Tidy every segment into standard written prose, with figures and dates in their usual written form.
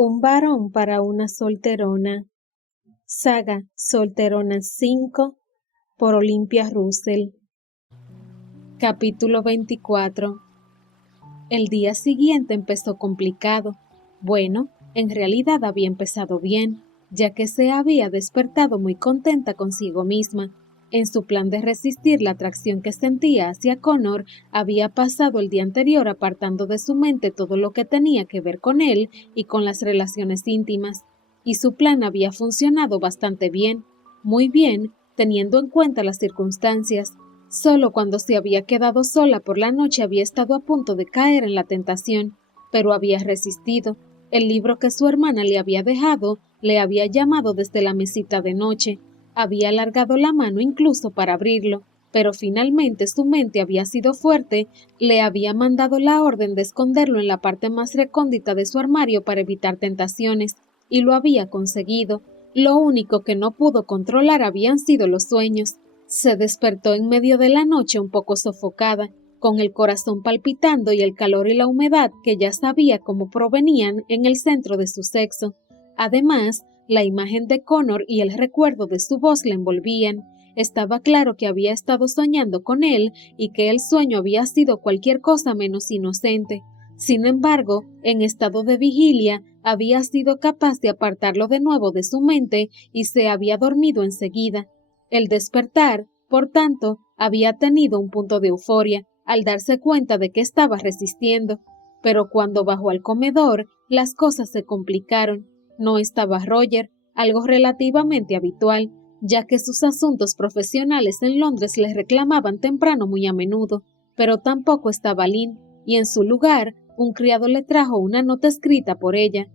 Un varón para una solterona. Saga Solterona 5 por Olympia Russell. Capítulo 24. El día siguiente empezó complicado. Bueno, en realidad había empezado bien, ya que se había despertado muy contenta consigo misma. En su plan de resistir la atracción que sentía hacia Connor, había pasado el día anterior apartando de su mente todo lo que tenía que ver con él y con las relaciones íntimas. Y su plan había funcionado bastante bien, muy bien, teniendo en cuenta las circunstancias. Solo cuando se había quedado sola por la noche había estado a punto de caer en la tentación, pero había resistido. El libro que su hermana le había dejado le había llamado desde la mesita de noche. Había alargado la mano incluso para abrirlo, pero finalmente su mente había sido fuerte, le había mandado la orden de esconderlo en la parte más recóndita de su armario para evitar tentaciones, y lo había conseguido. Lo único que no pudo controlar habían sido los sueños. Se despertó en medio de la noche un poco sofocada, con el corazón palpitando y el calor y la humedad que ya sabía cómo provenían en el centro de su sexo. Además, la imagen de Connor y el recuerdo de su voz la envolvían. Estaba claro que había estado soñando con él y que el sueño había sido cualquier cosa menos inocente. Sin embargo, en estado de vigilia, había sido capaz de apartarlo de nuevo de su mente y se había dormido enseguida. El despertar, por tanto, había tenido un punto de euforia al darse cuenta de que estaba resistiendo. Pero cuando bajó al comedor, las cosas se complicaron. No estaba Roger, algo relativamente habitual, ya que sus asuntos profesionales en Londres le reclamaban temprano muy a menudo, pero tampoco estaba Lynn, y en su lugar, un criado le trajo una nota escrita por ella.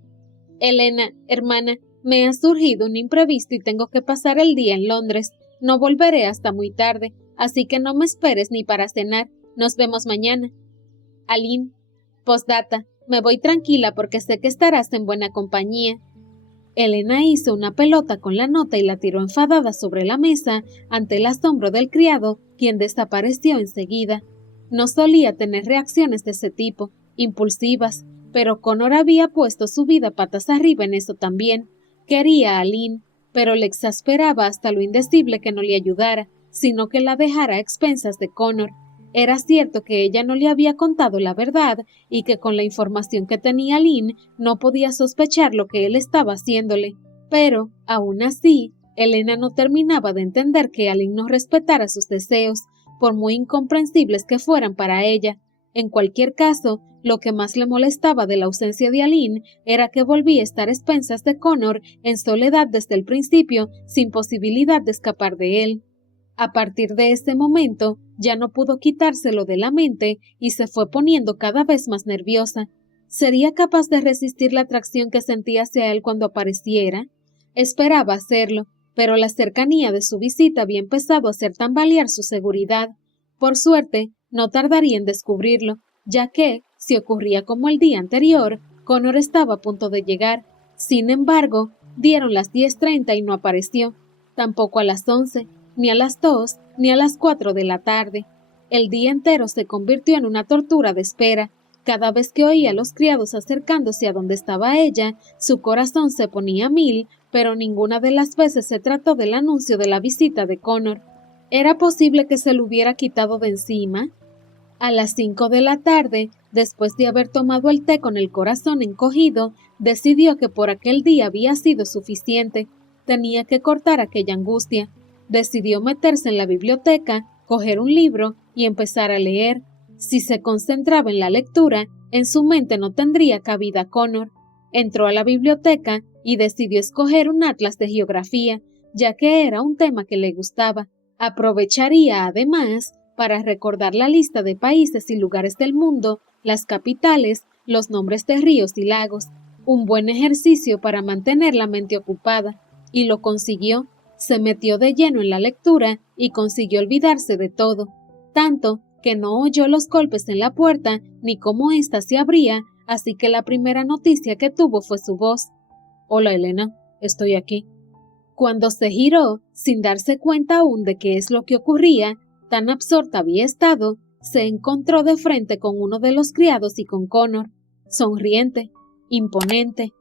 Elena, hermana, me ha surgido un imprevisto y tengo que pasar el día en Londres. No volveré hasta muy tarde, así que no me esperes ni para cenar. Nos vemos mañana. Aline. Postdata. Me voy tranquila porque sé que estarás en buena compañía. Elena hizo una pelota con la nota y la tiró enfadada sobre la mesa ante el asombro del criado, quien desapareció enseguida. No solía tener reacciones de ese tipo, impulsivas, pero Connor había puesto su vida patas arriba en eso también. Quería a Lynn, pero le exasperaba hasta lo indecible que no le ayudara, sino que la dejara a expensas de Connor. Era cierto que ella no le había contado la verdad y que con la información que tenía Lynn no podía sospechar lo que él estaba haciéndole. Pero, aún así, Elena no terminaba de entender que Aline no respetara sus deseos, por muy incomprensibles que fueran para ella. En cualquier caso, lo que más le molestaba de la ausencia de Aline era que volvía a estar a expensas de Connor en soledad desde el principio, sin posibilidad de escapar de él. A partir de ese momento, ya no pudo quitárselo de la mente y se fue poniendo cada vez más nerviosa. ¿Sería capaz de resistir la atracción que sentía hacia él cuando apareciera? Esperaba hacerlo, pero la cercanía de su visita había empezado a hacer tambalear su seguridad. Por suerte, no tardaría en descubrirlo, ya que, si ocurría como el día anterior, Connor estaba a punto de llegar. Sin embargo, dieron las 10:30 y no apareció, tampoco a las 11, ni a las 2, ni a las 4 de la tarde. El día entero se convirtió en una tortura de espera. Cada vez que oía a los criados acercándose a donde estaba ella, su corazón se ponía a 1000, pero ninguna de las veces se trató del anuncio de la visita de Connor. ¿Era posible que se lo hubiera quitado de encima? A las 5 de la tarde, después de haber tomado el té con el corazón encogido, decidió que por aquel día había sido suficiente. Tenía que cortar aquella angustia. Decidió meterse en la biblioteca, coger un libro y empezar a leer. Si se concentraba en la lectura, en su mente no tendría cabida Connor. Entró a la biblioteca y decidió escoger un atlas de geografía, ya que era un tema que le gustaba. Aprovecharía, además, para recordar la lista de países y lugares del mundo, las capitales, los nombres de ríos y lagos. Un buen ejercicio para mantener la mente ocupada. Y lo consiguió. Se metió de lleno en la lectura y consiguió olvidarse de todo, tanto que no oyó los golpes en la puerta ni cómo ésta se abría, así que la primera noticia que tuvo fue su voz. «Hola, Elena, estoy aquí». Cuando se giró, sin darse cuenta aún de qué es lo que ocurría, tan absorta había estado, se encontró de frente con uno de los criados y con Connor, sonriente, imponente,